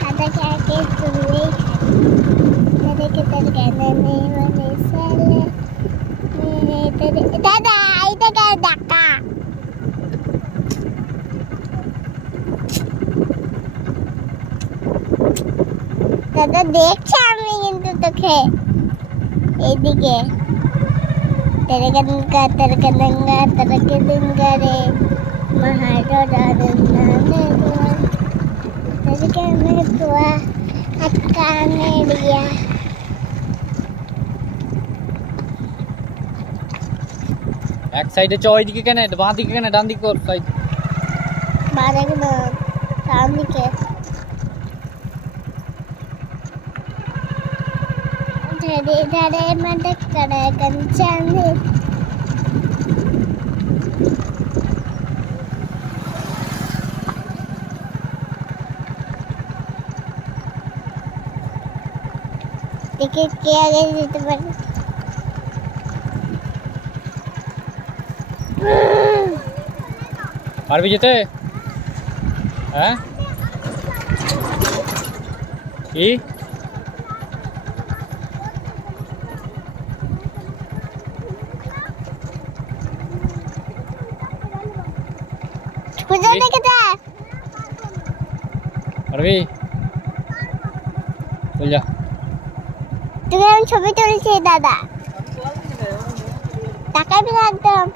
দাদাকে আগে তুললেই দাদাকে তার গানা নেই মানে সালে দাদা এটা কার ডাকা দাদা দেখছে আমি কিন্তু তোকে এইদিকে তেরগঙ্গা তেরগঙ্গা তেরগঙ্গা রে মহারাজা তেরগঙ্গা তোয়া আটকানে দিয়া এক সাইডে চ ওইদিকে কেন বাঁ দিকে কেন ডান দিকে কর সাইড বাঁ দিকে না ডান দিকে ধরে ধরে মদক করে গঞ্চানে দেখে কে আগে যেতে পারে পারবি যেতে হ্যাঁ কি খুঁজে দেখে যা পারবি চল যা তুমি আমি ছবি তুলছি দাদা তাকাবি না একদম